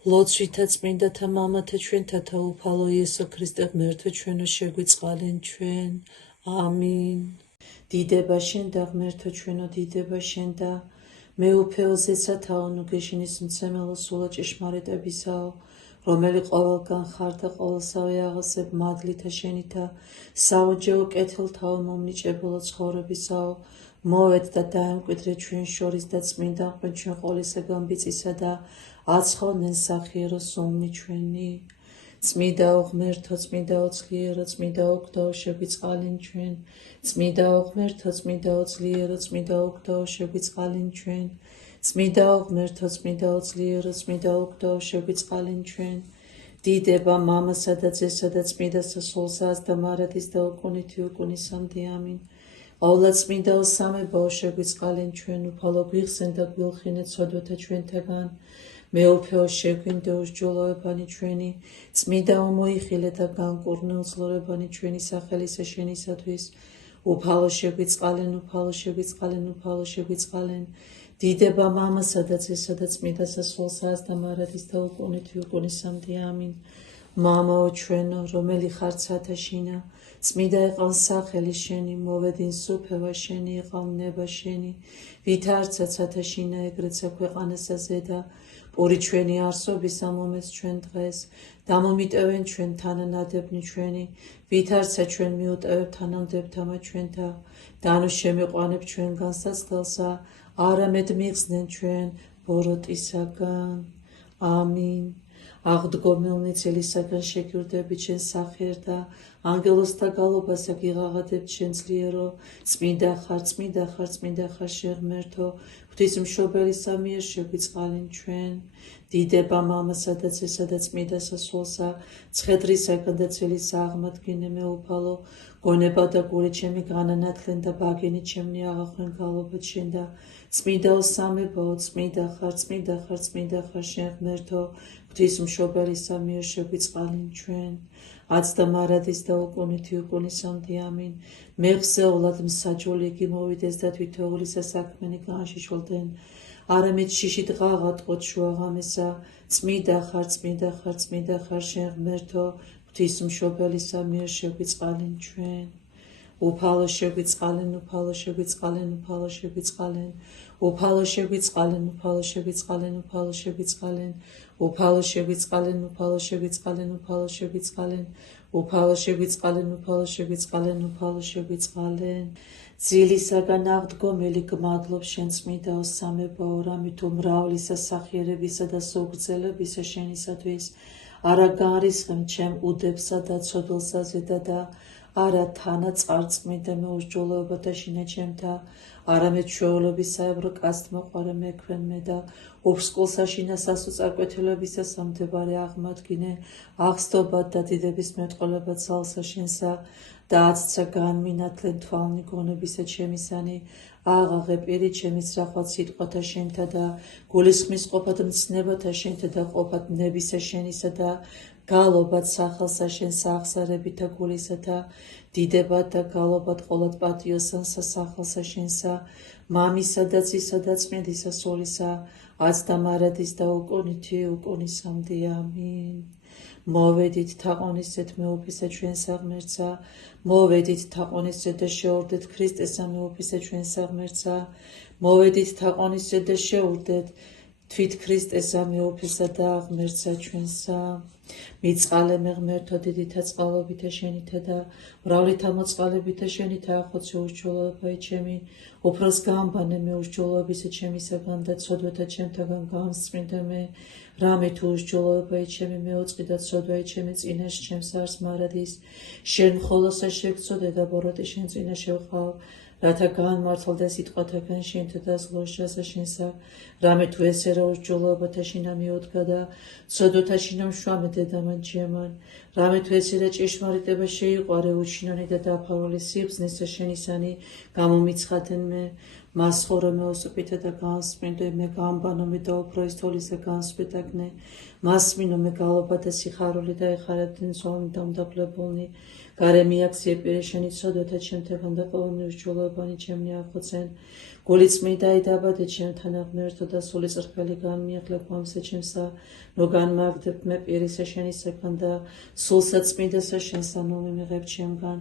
ლოცვითა წმინდათა მამათა ჩვენთათა უფალო იესო ქრისტე ღმერთო ჩვენო შეგვიწყალენ ჩვენ. ამინ. დიდება შენ და ღმერთო ჩვენო დიდება შენ და მეუფეო ზეცათაო ნუგეშინის მცემელო სულო ჭეშმარიტებისაო, რომელი ყოველგან ხარ და ყოველსავე აღასებ მადლითა შენითა საოჯეო კეთილთაო მომნიჭებელო ცხოვრებისაო, მოვედ და დაემკვიდრე ჩვენ შორის და წმინდა მღვიმე ჩვენ ყოვლისაგან ბიწისა და აცხოვნენ სახიერო სულნი ჩვენი. წმიდაო ღმერთო, წმიდაო ძლიერო, წმიდაო გდაო შეგვიწყალენ ჩვენ. წმიდაო ღმერთო, წმიდაო ძლიერო, წმიდაო გდაო შეგვიწყალენ ჩვენ. წმიდაო ღმერთო, წმიდაო ძლიერო, წმიდაო გდაო შეგვიწყალენ ჩვენ. დიდება მამასა და ძესა და წმიდასა სულსას და მარადის და უკუნითი უკუნისამდე ამინ. ყოვლა წმიდაო სამებაო შეგვიწყალენ ჩვენ, უფალო გვიხსენ და გვილხინეთ სოდვეთა ჩვენთაგან. მეუფეო შეგვინდე უსჯულოებანი ჩვენი, წმიდაო მოიხილე და განკურნე უძლურებანი ჩვენი სახელისა შენისათვის. უფალო შეგვიწყალენ, უფალო შეგვიწყალენ, უფალო შეგვიწყალენ. დიდება მამასა და ძესა და წმიდასა სულსას და მარადის და უკუნითი უკუნისამდე ამინ. მამაო ჩვენო, რომელი ხარ ცათაშინა, წმიდა ეყავ სახელი შენი, მოვედინ სუფევა შენი, ეყავ ნება შენი, ვით არცა ცათაშინა ეგრეცა ქვეყანასა ზედა, პური ჩვენი არსობის ამომეს ჩვენ დღეს, დამომიტევენ ჩვენ თანანადებნი ჩვენი, ვით არცა ჩვენ მიუტევებ თანამდებთამა ჩვენთა, დანუ შემიყვანებ ჩვენ განსაცდელსა, არამედ მიხსნენ ჩვენ ბოროტისაგან. ამინ. აღდგომილნი წელისაგან შეგირდები ჩვენ სახერ და ანგელოსთა გალობასა გიღაღადებ ჩვენ ძლიერო, წმინდა ხარ, წმინდა ხარ, წმინდა ხარ შეღმერთო, ღვთისმშობელისა მიერ შეგვიწყალენ ჩვენ. დიდება მამასა და ძესა და წმიდასა სულსა, ცხედრისაგან და წელისა აღმადგინე მეუფალო, გონება და გული ჩემი განანათლენ და ბაგენი ჩემნი აღახვენ გალობა ჩვენ და წმიდაო სამებაო, წმინდა ხარ, წმინდა ხარ, წმინდა ხარ შენ ღმერთო, ღვთისმშობელისა მიერ შეგვიწყალენ ჩვენ. აცდა მარადის და უკუნითი უკუნისამდე ამინ. მეხსეულად მსაჯული იგი მოვიდეს და თვითოულისა საქმენი განშიშველდნენ. არამედ შიშით ღაღატყოთ შუაღამესა, წმინდა ხარ, წმინდა ხარ, წმინდა ხარ შენ ღმერთო, ღვთისმშობელისა მიერ შეგვიწყალენ ჩვენ. უფალო შეგვიწყალენ, უფალო შეგვიწყალენ, უფალო შეგვიწყალენ, უფალო შეგვიწყალენ, უფალო შეგვიწყალენ, უფალო შეგვიწყალენ, უფალო შეგვიწყალენ, უფალო შეგვიწყალენ, უფალო შეგვიწყალენ, უფალო შეგვიწყალენ, უფალო შეგვიწყალენ, უფალო შეგვიწყალენ. ძილისაგან აღდგომელი გმადლობ შენ წმიდაო სამებაო, რამით უმრავლისა სახიერებისა და სულგრძელებისა შენისათვის, არა განრისხემ ჩემ უდებსა და ცოდვილსა ზედა და არა თანა წყარწმიდა მეუსჯულოებათა შინა ჩემთა, არამედ ჩვეულობის საებრო კაცთ მოყარე მექვენ მე და ოფსკულსა შინა სასუწარკვეთილებისა სამდებარე აღმადგინე, აღსდობად და დიდების მეტყოლებად ძალსა შენსა და აცცა განმინათლენ თვალნი გონებისა ჩემისანი, აღაღე პირი ჩემის რახვად სიტყვათა შენთა და გულისხმის ყოფად მცნებათა შენთა და ყოფად ნებისა შენისა და გალობად სახელსა შენ საახსარებითა გულისათა, დიდებად და გალობად ყოლად პატიოსანსა სახელსა შენსა, მამისა და ძისა და წმინდისა სულისა, აცდა მარადის და უკუნითი უკუნისამდე ამინ. მოვედით თაყვანისეთ მეუფისა ჩვენ საღმერთსა, მოვედით თაყვანისეთ და შეურდეთ ქრისტესა მეუფისა ჩვენ საღმერთსა, მოვედით თაყვანისეთ და შეურდეთ თვით ქრისტესა მეუფისა და ღმერთსა ჩვენსა. მიწყალე მე ღმერთო დიდითა წყალობითა შენითა და მრავლითა მოწყალებითა შენითა ახოცე უსჯულოებაი ჩემი, უფროს გაამბანე მე უსჯულოებისა ჩემისაგან და ცოდვათა ჩემთაგან გამსწმინდა მე, რამე თუ უსჯულოებაი ჩემი მეოწყი და ცოდვაი ჩემი წინაშე ჩემს არს მარადის, შენ მხოლოსა შეგწოდე და ბოროტი შენ წინაშე ვყავ, რათა განმართლდე სიტყვათაგან შენთა და ზღლოშასა შენსა, რამე თუ ესე რა უსჯულოებათა შინა მიოდგა და ცოდვათა შინა მშვამე დედამან ჩემან, რამე თუ ესე რა ჭეშმარიტება შეიყვარე უჩინონი და დაფარული სიბრძნისა შენისანი გამომიცხადენ მე, მას ხორე მეოსპიტე და განსმინდე მე გამბანო მე და უფროის თოლისე განსპიტაგნე მასმინო მე გალობა და სიხარული და ეხარებდნენ ზოლნი დამდაბლებულნი გარემიაქცია პირეშენი ცოდოთა ჩემთებან და ყოველნი უშჯულობანი ჩემნი ახოცენ გულიწმიდა იდაბადე ჩემთან აღმერთო და სული წრფელი განმიახლებ მომსე ჩემსა ნოგან მაგდებ მე პირისე შენისაგან და სულსაც წმიდასა შენსა მომიმიღებ ჩემგან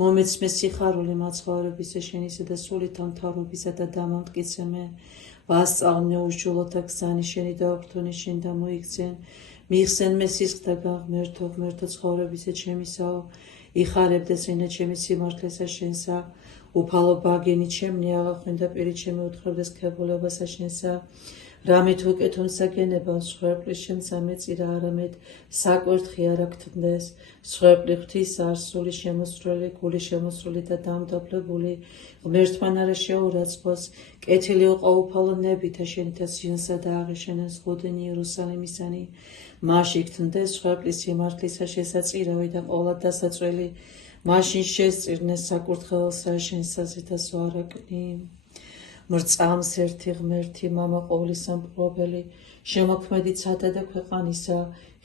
მომეცმე სიხარული მაცხოვრებისა შენისა და სულით ამთავრობისა და დამამტკიცე მე ვასწავლნე უშჯულოთა გზანი შენი და ოქრთონი შენ და მოიქცენ მიიხსენ მე სისხლთა გაღმერთო ღმერთო ცხოვრებისა ჩემისაო იხარებდეს რინა ჩემი სიმართლესა შენსა უფალო ბაგენი ჩემნი აღახვინდა პირი ჩემი უთხრობდეს ქებულებასა შენსა რამე თუ უკეთო მსაგენება მსხვერპლის შემცა მეწირა არამედ საკვერთხი არ აქთმდეს მსხვერპლი ღვთის არსული შემოსრული გული შემოსრული და დამდაბლებული ღმერთთან არა შეურაცხოს კეთილი უყო უფალო ნებითა შენითა სიონსა და აღეშენეს ღუდენი იერუსალიმისანი მაშ იქთმდეს მსხვერპლის სიმართლისა შესაწირავი და ყოლა დასაწველი მაშინ შესწირნეს საკურთხეველსა შენსა ზითასო არაკნი მრწამს ერთი ღმერთი მამა ყოვლისა მპყრობელი შემოქმედი ცათა და ქვეყანისა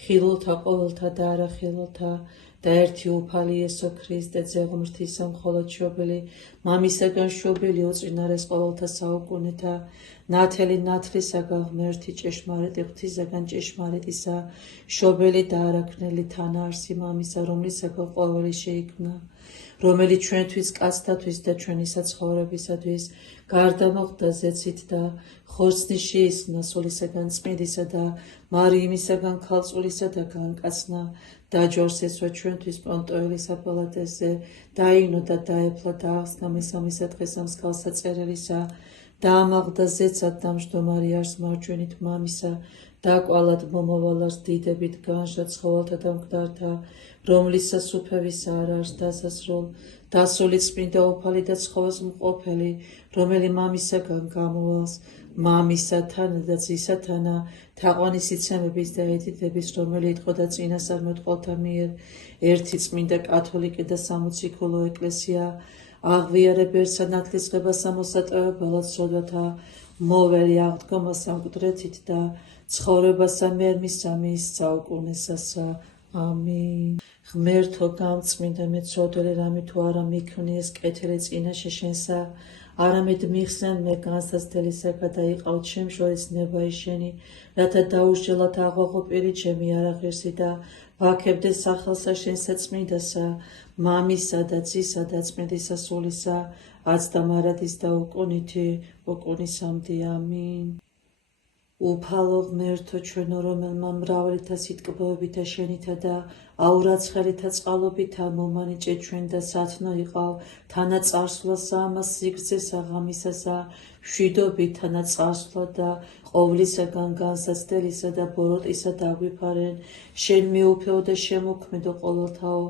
ხილულთა ყოველთა და არახილულთა და ერთი უფალი იესო ქრისტე ძეღმრთისა მხოლოდ შობილი მამისაგან შობილი უწინარეს ყოველთა საუკუნეთა ნათელი ნათლისაგან ღმერთი ჭეშმარიტი ღვთისაგან ჭეშმარიტისა შობელი და არაქნელი თანაარსი მამისა რომლისაგან ყოველი შეიქმნა რომელიც ჩვენთვის კაცთათვის და ჩვენი საცხოვრებისათვის გარდა მოხდა ზეცით და ხორცნის შეისხნა სულისაგან წმიდისა და მარიამისაგან ქალწულისა და განკაცნა დაჯვარს ესვა ჩვენთვის პონტოელისა პილატესზე დაინო და დაეფლა და აღსნა მესამისა დღესა მსგავსა წერილისა დაამაღლდა ზეცად დამჯდომარი არს მარჯვენით მამისა დაკვალად მომავალას დიდებით განშა ცხოველთა და მკვდართა რომლისა სუფევისა არ არის დასასრულ დასული წმინდა უფალი და ცხოველს მყოფელი რომელი მამისაგან გამოვალს მამისათანა და ძისათანა თაყვანისიცემების და ედიტების რომელი იტყოდა წინასწარმეტყველთა მიერ ერთი წმინდა კათოლიკე და სამოციქულო ეკლესია აღვიარებელსა ნათლისღებასა მოსატევებელად სოდათა მოველი აღდგომა სამკვდრეთით და ცხოვრებასა მერმისა მის საუკუნესასა ამინ ღმერთო გამწმინდა მეცოდველი რამე თუ არა მიქმნიეს კეთილი წინაშე შენსა არამედ მიხსენ მე განსაცდელისაგა და იყავ ჩემ შორის ნებაი შენი რათა დაუსჯელად აღვაღო პირი ჩემი არაღირსი და ვაქებდე სახელსა შენსა წმინდასა მამისა და ძისა და წმინდისა სულისა აცდა მარადის და უკუნითი უკუნისამდე ამინ უფალო ღმერთო ჩვენო რომელმა მრავლითა სიტკბოებითა შენითა და აურაცხელითა წყალობითა მომანიჭე ჩვენ და სათნო იყავ თანა წარსვლასა ამას სიგრძესა ღამისასა მშვიდობით თანა წარსვლა და ყოვლისაგან განსაცდელისა და ბოროტისა დაგვიფარენ შენ მიუფეო და შემოქმედო ყოველთაო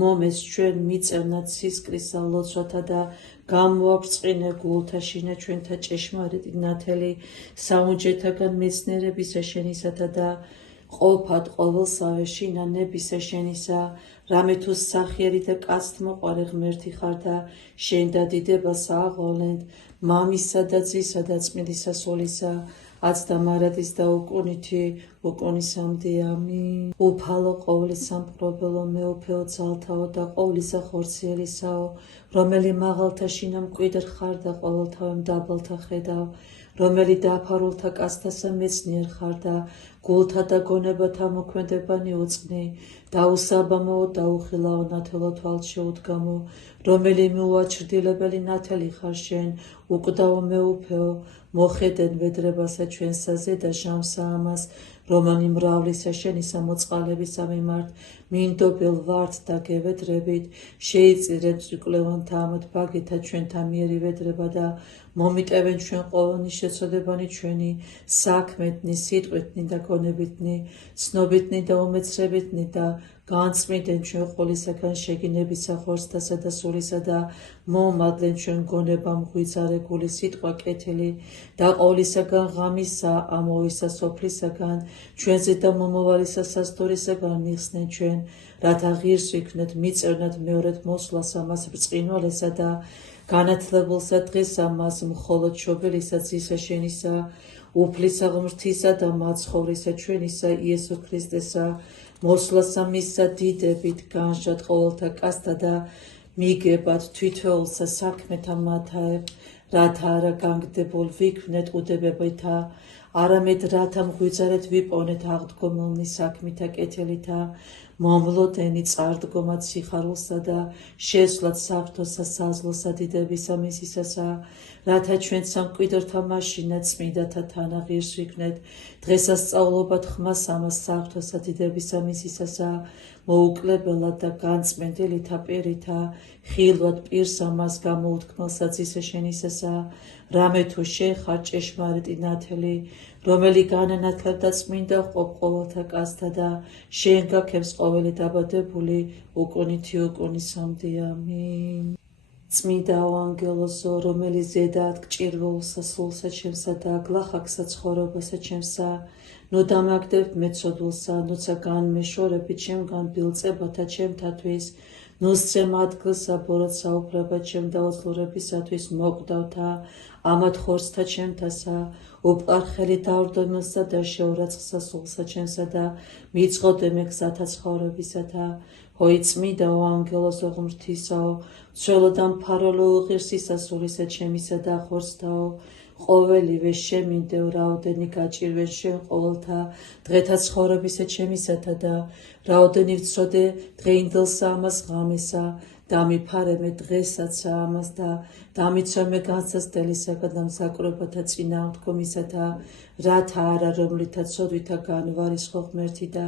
მომეს ჩვენ მიწევნად სისკრისა ლოცვათა და გამოაბრწყინე გულთა შინა ჩვენთა ჭეშმარიტი ნათელი საუნჯეთაგან მეცნიერებისა შენისათა და ყოფად ყოველსავე შინა ნებისა შენისა რამე თუ სახიერი და კაცთმოყვარე ღმერთი ხარ და შენ და დიდებას აღავლენთ მამისა და ძისა და წმინდისა სულისა აცდა მარადის და უკუნითი უკუნისამდე ამინ უფალო ყოვლისა მპყრობელო მეუფეო ძალთაო და ყოვლისა ხორციელისაო რომელი მაღალთა შინა მკვიდრ ხარ და ყოველთავემ დაბალთა ხედავ რომელი დაფარულთა კაცთასა მეცნიერ ხარ და გულთა და გონებათა მოქმედებანი უწყნი დაუსაბამოო დაუხილაო ნათელო თვალთ შეუდგამო რომელი მიუაჩრდილებელი ნათელი ხარ შენ უკვდავო მეუფეო მოხედენ ვედრებასა ჩვენსაზე და ჟამსა ამას რომანი მრავლისა შენისა მოწყალებისა მიმართ მინდობილ ვართ და გევედრებით შეიწირეთ მწვიკლევანთა ამოთ ბაგეთა ჩვენთა მიერი ვედრება და მომიტევენ ჩვენ ყოველნი შეცოდებანი ჩვენი საქმეთნი სიტყვითნი და გონებითნი ცნობითნი და უმეცრებითნი და განწმიდენ ჩვენ ყოვლისაგან შეგინებისა ხორცთასა და სულისა და მომადლენ ჩვენ გონება მღვიძარე გული სიტყვა კეთილი და ყოვლისაგან ღამისა ამოვისა სოფლისაგან ჩვენზე და მომავალისა სასტურისაგან მიხსნენ ჩვენ რათა ღირს ვიქნეთ მიწევნად მეორედ მოსვლას ამას ბრწყინვალესა და განათლებულსა დღეს ამას მხოლოდ შობელისა ძისა შენისა უფლისა ღმრთისა და მაცხოვრისა ჩვენისა იესო ქრისტესა მოსვლასა მისსა დიდებით განშად ყოველთა კაცთა და მიგებად თვითეულსა საქმეთა მათაებ რათა არა განგდებულ ვიქმნეთ უდებებითა არამედ რათა მღვიძარეთ ვიპოვნეთ აღდგომილნი საქმითა კეთილითა მომვლოდენი წარდგომად სიხარულსა და შესვლად საფრთხოსა საზღლოსა დიდებისა მისისასა რათა ჩვენ სამკვიდრთა მაშინა წმინდათა თანა ღირს ვიქნეთ დღესასწაულობად ხმას ამას საფრთხოსა დიდებისა მისისასა მოუკლებელად და განწმენდილითა პირითა ხილვად პირს ამას გამოუთქმელსა ძისა შენისასა რამე თუ შეხარ ჭეშმარიტი ნათელი რომელი განანათლებდა წმინდა ყოფ ყოველთა კაცთა და შენ გაქებს ყოველი დაბადებული უკუნითი უკუნისამდე ამინ წმინდაო ანგელოზო რომელიც ზედად გჭირვეულსა სულსა ჩემსა და გლახაკსა ცხოვრებასა ჩემსა ნუ დამაგდებთ მეცოდულსა ნუცა განმეშორებით ჩემგან ბილწებათა ჩემთათვის ნუ სცემ ადგილსა ბოროტ საუბრებად ჩემ დაუძლურებისათვის მოკვდავთა ამათ ხორცთა ჩემთასა უპყარხელი დავრდომილსა და შეურაცხსა სულსა ჩემსა და მიწყოდე მე გზათა ცხოვრებისათა ჰოი წმინდაო ანგელოზო ღმრთისაო ძველო და მფარველო უღირსისა სულისა ჩემისა და ხორცთაო ყოველივე შემინდეო რაოდენი გაჭირვენ შენ ყოველთა დღეთა ცხოვრებისა ჩემისათა და რაოდენი ვცოდე დღეინდელსა ამას ღამესა დამიფარემე დღესაც ამას და დამიცომე განსასწრელისაგა და მსაკურებათა წინააღმდგომისათა რათა არა რომლითა ცოდვითა განვარისხო ღმერთი და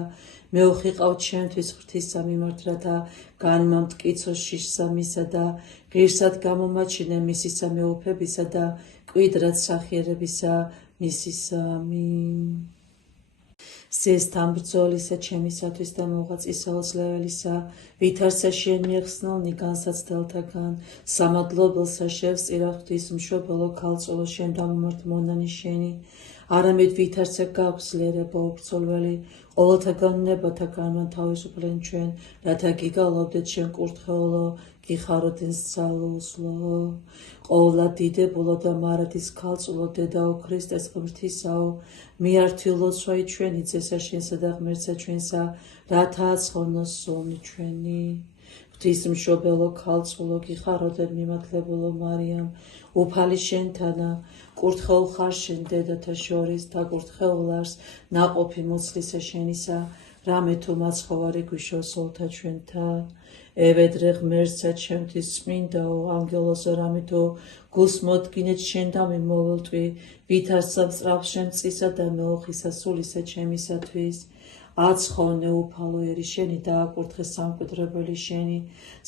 მეუხიყავ ჩემთვის ღვთისა მიმართ რათა განმამტკიცო შიშსა მისა და ღირსად გამომაჩინე მისისა მეუფებისა და კვიდრად სახიერებისა მისისა ამინ სესთან ბრძოლისა ჩემისათვის და მოღვაწისა ოცლეველისა ვითარცა შენ მიეხსნელნი განსაცდელთაგან სამადლობელსა შევსწირა ღვთის მშობელო ქალწულო შენ დამომართ მონანი შენი არამედ ვითარცა გაგვძლიერება უბრძოლველი ყოველთაგან ნებათა განმათავისუფლენ ჩვენ რათა გიგალობდეთ შენ კურთხეულო გიხაროდნენ ძალოუსლო ყოვლად დიდებულო და მარადის ქალწულო დედაო ქრისტეს ღმრთისაო მიართვი ლოცვაი ჩვენი ძესა შენსა და ღმერთსა ჩვენსა რათა აცხოვნოს სულნი ჩვენი ღვთის მშობელო ქალწულო გიხაროდნენ მიმართლებულო მარიამ უფალი შენთანა კურთხეულ ხარ შენ დედათა შორის დაკურთხეულარს ნაყოფი მოცლისა შენისა რამე თუ მაცხოვარი გვიშოს ოლთა ჩვენთა ევედრე ღმერთსა ჩემთვის წმინდაო ანგელოზო რამე თუ გულს მოდგინეთ შენ და მე მოველტვი ვითარცა სწრაფ შენ წისა და მეოხისა სულისა ჩემისათვის აცხოვნე უფალო ერი შენი და აკურთხე სამკვიდრებელი შენი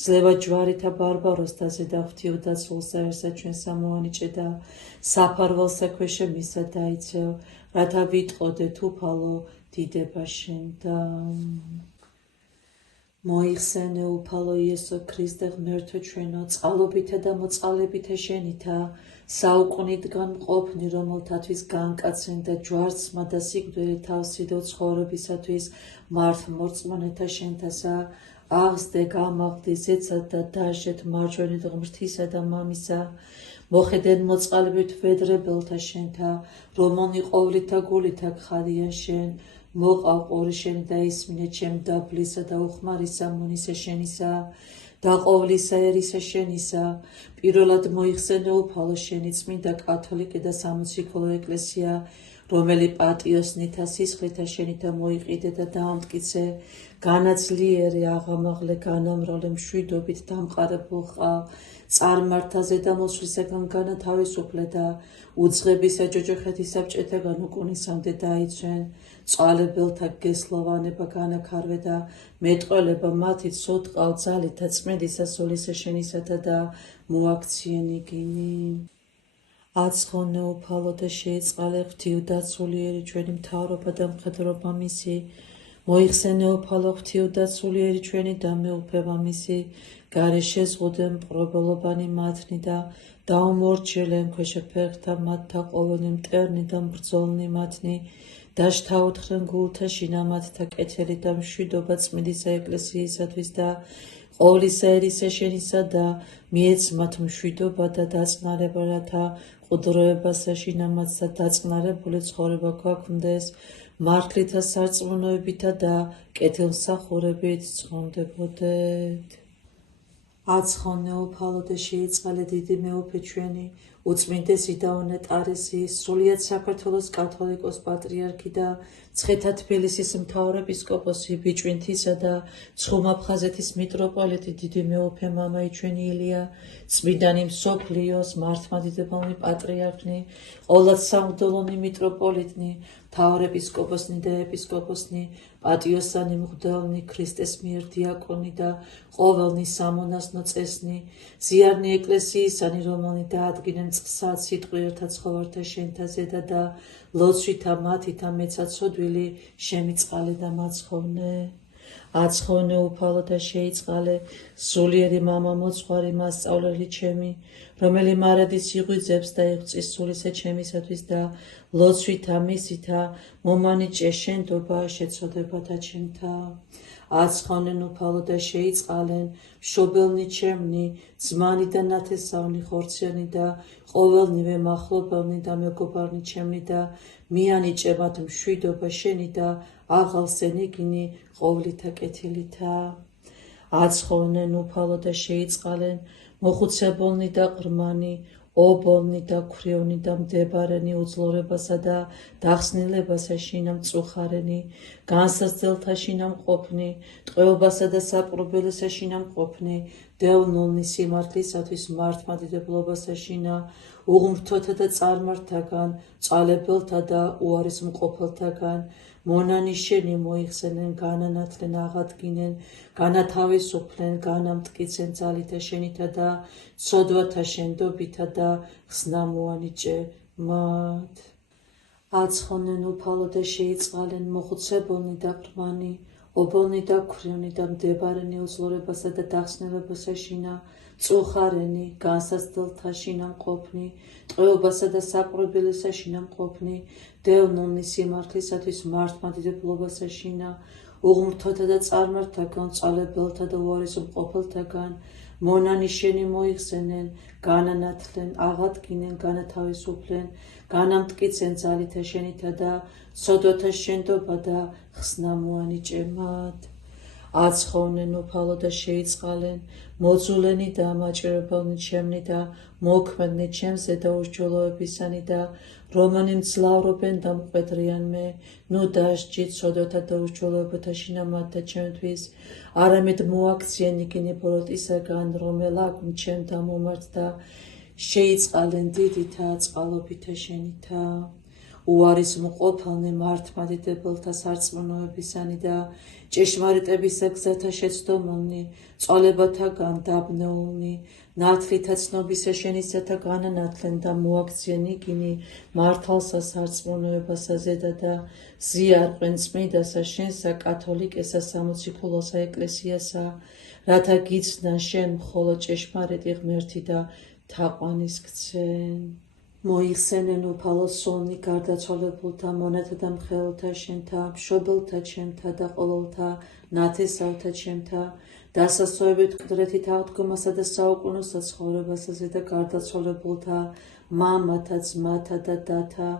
ძლევა ჯვარითა ბარბაროსთა ზედა ღვთიოდა სულსაერსა ჩვენ სამოანიჭე და საფარველსა ქვეშე მისა დაიცევ რათა ვიტყოდეთ უფალო დიდება შენ და მოიხსენე უფალო იესო ქრისტე ღმერთო ჩვენო წყალობითა და მოწყალებითა შენითა საუკუნიდან მყოფნი რომელთათვის განკაცენ და ჯვარცმა და სიკვდილი თავსიდო ცხოვრებისათვის მართლმორწმუნეთა შენთასა აღსდე გამაღდი ზეცად და დაჟეთ მარჯვენით ღმრთისა და მამისა მოხედენ მოწყალებით ვედრებელთა შენთა რომონი ყოვლითა გულითა გხადიან შენ მოყავ ყური შენი და ისმინე ჩემ დაბლისა და უხმარისა მონისა შენისა და ყოვლისა ერისა შენისა პირველად მოიხსენე უფალო შენი წმინდა კათოლიკე და სამოციქულო ეკლესია რომელი პატიოსნითა სისხლითა შენითა მოიყიდე და დაამტკიცე განაძლიერე აღამაღლე განამრავლე მშვიდობით დამყარებულყა წარმართაზე და მოსვლისაგან განათავისუფლე და უძღებისა ჯოჯოხეთისა ბჭეთაგან უკუნისამდე დაიცვენ წყალებელთა გესლოვანება განაქარვე და მეტყველება მათი ცოტყავ ძალითა წმედისა სულისა შენისათა და მოაქციენ იგინი აცხოვნე უფალო და შეიწყალე ღვთიუდაცულიერი ჩვენი მთავრობა და მხედრობა მისი მოიხსენე უფალო ღვთიუდაცულიერი ჩვენი და მეუფება მისი გარეშე ზღუდე მპყრობელობანი მათნი და დაუმორჩილენ ქვეშე ფეხთა მათთა ყოველი მტერნი და მბრძოლნი მათნი დაშთაოთხრენ გულთა შინა მათთა კეთილი და მშვიდობა წმინდისა ეკლესიისათვის და ყოვლისა ერისა შენისა და მიეც მათ მშვიდობა და დაწნარება, რათა ყუდროებასა შინამაც და დაწნარებული ცხოვრება გვაქვთ მართლითა სარწმუნოებითა და კეთილმსახურებით ცხონდებოდეთ. აცხონე უფალო და შეიწყალე დიდი მეუფე ჩვენი უწმინდესი და უნეტარესი სრულიად საქართველოს კათოლიკოს პატრიარქი და მცხეთა თბილისის მთავარეპისკოპოსი ბიჭვინთისა და ცხუმაფხაზეთის მიტროპოლიტი დიდი მეუფე მამაი ჩვენი ილია წმინდანი მსოფლიოს მართლმადიდებლური პატრიარქნი ყოვლად სამღვდელონი მიტროპოლიტნი მთავარეპისკოპოსნი და ეპისკოპოსნი პატიოსანი მღვდელნი ქრისტეს მიერ დიაკონი და ყოველნი სამონასნო წესნი ზიარნი ეკლესიისანი რომელნი დაადგინენ წყსად სიტყვიერთა ცხოვართა შენთა ზედა და ლოცვითა მათითა მეცაცოდვილი შემიწყალე და მაცხოვნე. აცხოვნე უფალო და შეიწყალე სულიერი მამა მოძღვარი მასწავლელი ჩემი რომელი მარადის იღვიძებს და იღწის სულისა ჩემისათვის და ლოცვითა მისითა მომანიჭე შენდობა შეცოდებათა ჩემთა. აცხოვნენ უფალო და შეიწყალენ მშობელნი ჩემნი ძმანი და ნათესავნი ხორციანი და ყოველნივე მახლობელნი და მეგობარნი ჩემნი და მიანიჭე მათ მშვიდობა შენი და აღალსენიგინი ყოვლითა კეთილითა. აცხოვნენ უფალო და შეიწყალენ მოხუცებულნი და ყრმანი ობოლნი და ქვრივნი და მდებარენი უძლურებასა და დახსნილებასა შინა მწუხარენი განსაცდელთა შინა მყოფნი ტყვეობასა და საპყრობილესა შინა მყოფნი დევნილნი სიმართლისათვის მართლმადიდებლობასა შინა უღმრთოთა და წარმართთაგან წალებელთა და უარის მყოფელთაგან მონანი შენი მოიხსენენ განანათლენ აღადგინენ განათავისუფლენ განამტკიცენ ძალითა შენითა და ცოდვათა შენდობითა და ხსნა მოანიჭე მათ. აცხოვნენ უფალო და შეიწყალენ მოხუცებულნი და ყრმანი ობოლნი და ქვრივნი და მდებარენი უძლურებასა და დახსნილებასა შინა მწუხარენი განსაცდელთა შინა მყოფნი ტყვეობასა და საპყრობილესა შინა მყოფნი დევნილნი სიმართლისათვის მართლმადიდებლობასა შინა უღმრთოთა და წარმართთაგან წალებელთა და უარის მყოფელთაგან მონანი შენი მოიხსენენ განანათლენ აღადგინენ განათავისუფლენ განამტკიცენ ძალითა შენითა და ცოდვათა შენდობა და ხსნა მოანიჭე მათ. აცხოვნენ უფალო და შეიწყალენ მოძულენი და მაჭირებელნი ჩემნი და მოქმედნი ჩემზე და უშჯულოებისანი და რომანი მძლავრობენ და მკვეთრიან მე ნუ დასჯით ცოდვათა და უშჯულოებათა შინა მათთა ჩემთვის არამედ მოაქციენ იგინი ბოროტისაგან რომელა ჩემთა მომართდა შეიწყალენ დიდითა წყალობითა შენითა უარის მყოფალნი მართლმადიდებელთა სარწმუნოებისანი და ჭეშმარიტებისა გზათა შეცდომილნი წვალებათაგან დაბნეულნი ნათლითა ცნობისა შენისათა განანათლენ და მოაქციენ იგინი მართალსა სარწმუნოებასა ზედა და ზიარყვენ წმიდასა შენსა კათოლიკესა სამოციქულოსა ეკლესიასა რათა გიცნან შენ მხოლოდ ჭეშმარიტი ღმერთი და თაყვანის გცენ. მოიხსენენ უფალო სულნი გარდაცვალებულთა მონათა და მხეელთა შენთა მშობელთა ჩემთა და ყოველთა ნათესავთა ჩემთა დასასვენებით მკვდრეთით აღდგომასა და საუკუნოსა ცხოვრებასა ზედა გარდაცვალებულთა მამათა ძმათა და დათა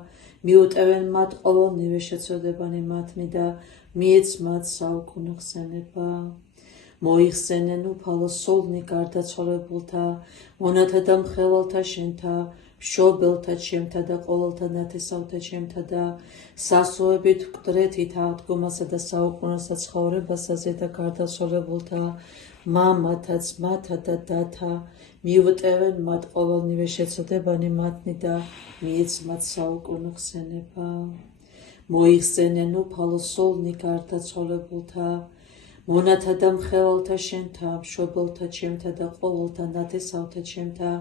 მიუტევენ მათ ყოველნივე შეცოდებანი მათნი და მიეც მათ საუკუნო ხსენება. მოიხსენენ უფალო სულნი გარდაცვალებულთა მონათა და მხეველთა შენთა მშობელთა ჩემთა და ყოველთა ნათესავთა ჩემთა და სასუებით მკვდრეთით აღდგომასა და საუკუნოსა ცხოვრებასა ზედა გარდაცვალებულთა მამათა ძმათა და დათა მიუტევენ მათ ყოველნივე შეცოდებანი მათნი და მიეც მათ საუკუნო ხსენება. მოიხსენენ უფალო სულნი გარდაცვალებულთა მონათა და მხეველთა შენთა მშობელთა ჩემთა და ყოველთა ნათესავთა ჩემთა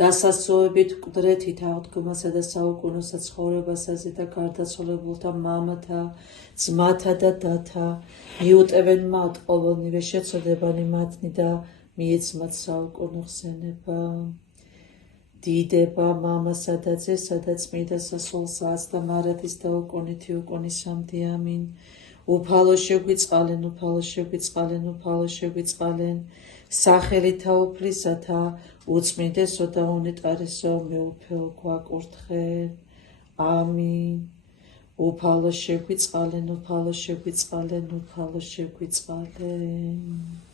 დასასვენებით მკვდრეთით აღდგომასა და საუკუნოსა ცხოვრებასა ზედა გარდაცვალებულთა მამათა ძმათა და დათა მიუტევენ მათ ყოველნივე შეცოდებანი მათნი და მიეც მათ საუკუნო ხსენება. დიდება მამასა და ძესა და წმიდა სასულსა და მარადის და უკუნითი უკუნისამდე ამინ. უფალო შეგვიწყალენ, უფალო შეგვიწყალენ, უფალო შეგვიწყალენ, სახელითა უფლისათა, უწმინდესო და უნეტარესო მეუფეო გვაკურთხენ. ამინ. უფალო შეგვიწყალენ, უფალო შეგვიწყალენ, უფალო შეგვიწყალენ.